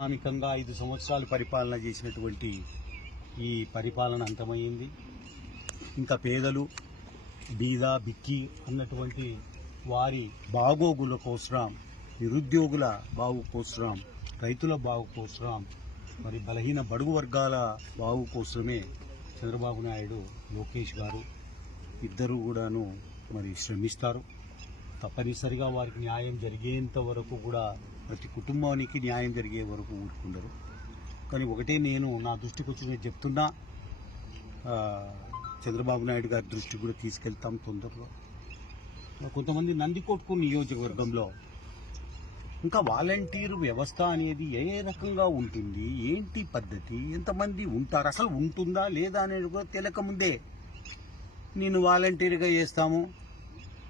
ప్రాథమికంగా 5 సంవత్సరాలు పరిపాలన చేసినటువంటి ఈ పరిపాలన అంతమైంది. ఇంకా పేదలు బీద బిక్కి అన్నటువంటి వారి బాగోగుల కోసరం, నిరుద్యోగుల బాగు కోసరం, రైతుల బాగు కోసరం, మరి బలహీన బడుగు వర్గాల బాగు కోసమే చంద్రబాబు నాయుడు, లోకేష్ గారు ఇద్దరు కూడాను మరి శ్రమిస్తారు. తప్పనిసరిగా వారికి న్యాయం జరిగేంత వరకు కూడా, ప్రతి కుటుంబానికి న్యాయం జరిగే వరకు ఊరుకుండరు. కానీ ఒకటే నేను నా దృష్టికి వచ్చినది చెప్తున్నా, చంద్రబాబు నాయుడు గారి దృష్టికి కూడా తీసుకెళ్తాం తొందరలో. కొంతమంది నందికొట్కు నియోజకవర్గంలో ఇంకా వాలంటీర్ వ్యవస్థ అనేది ఏ రకంగా ఉంటుంది, ఏంటి పద్ధతి, ఎంతమంది ఉంటారు, అసలు ఉంటుందా లేదా అనేది కూడా తెలియకముందే నేను వాలంటీర్గా చేస్తాము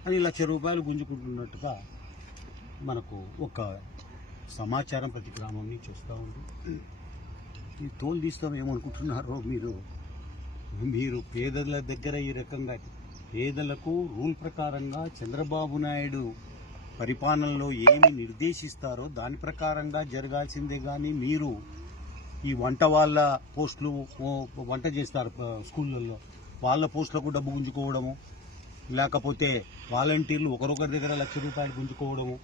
అని ₹1,00,000 గుంజుకుంటున్నట్టుగా మనకు ఒక సమాచారం ప్రతి గ్రామం నుంచి వస్తూ ఉంది. ఈ తోలు తీస్తాం ఏమనుకుంటున్నారో మీరు పేదల దగ్గర ఈ రకంగా, పేదలకు రూల్ ప్రకారంగా చంద్రబాబు నాయుడు పరిపాలనలో ఏమి నిర్దేశిస్తారో దాని ప్రకారంగా జరగాల్సిందే. కానీ మీరు ఈ వంట వాళ్ళ పోస్టులు, వంట చేస్తారు స్కూళ్ళల్లో, వాళ్ళ పోస్టులకు డబ్బు గుంజుకోవడము, లేకపోతే వాలంటీర్లు ఒకరొకరి దగ్గర ₹1,00,000 గుంజుకోవడము,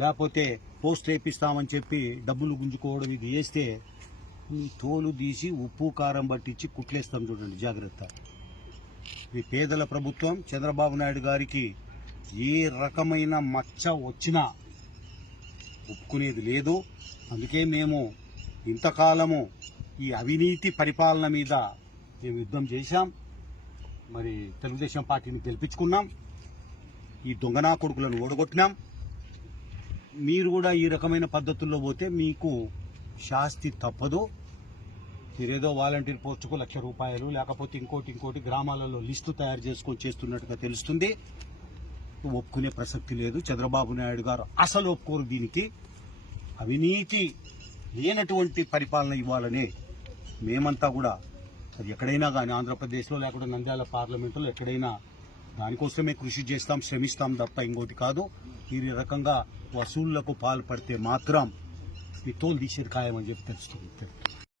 లేకపోతే పోస్ట్ వేపిస్తామని చెప్పి డబ్బులు గుంజుకోవడం, ఇది చేస్తే ఈ తోలు తీసి ఉప్పు కారం పట్టించి కుట్లేస్తాం. చూడండి, జాగ్రత్త. ఈ పేదల ప్రభుత్వం చంద్రబాబు నాయుడు గారికి ఏ రకమైన మచ్చ వచ్చినా ఒప్పుకునేది లేదు. అందుకే మేము ఇంతకాలము ఈ అవినీతి పరిపాలన మీద మేము యుద్ధం చేశాం. మరి తెలుగుదేశం పార్టీని గెలిపించుకున్నాం, ఈ దొంగనా కొడుకులను ఓడగొట్టినాం. మీరు కూడా ఈ రకమైన పద్ధతుల్లో పోతే మీకు శాస్తి తప్పదు. మీరేదో వాలంటీర్ పోస్టుకు ₹1,00,000 లేకపోతే ఇంకోటి గ్రామాలలో లిస్టు తయారు చేసుకొని చేస్తున్నట్టుగా తెలుస్తుంది. ఒప్పుకునే ప్రసక్తి లేదు. చంద్రబాబు నాయుడు గారు అసలు ఒప్పుకోరు దీనికి. అవినీతి లేనటువంటి పరిపాలన ఇవ్వాలని మేమంతా కూడా, అది ఎక్కడైనా కానీ ఆంధ్రప్రదేశ్లో లేకుండా నంద్యాల పార్లమెంటులో ఎక్కడైనా దానికోసమే కృషి చేస్తాం, శ్రమిస్తాం తప్ప ఇంకోటి కాదు. ఈ రకంగా వసూళ్లకు పాల్పడితే మాత్రం మీ తోలు తీసేది ఖాయమని చెప్పి తెలుస్తుంది.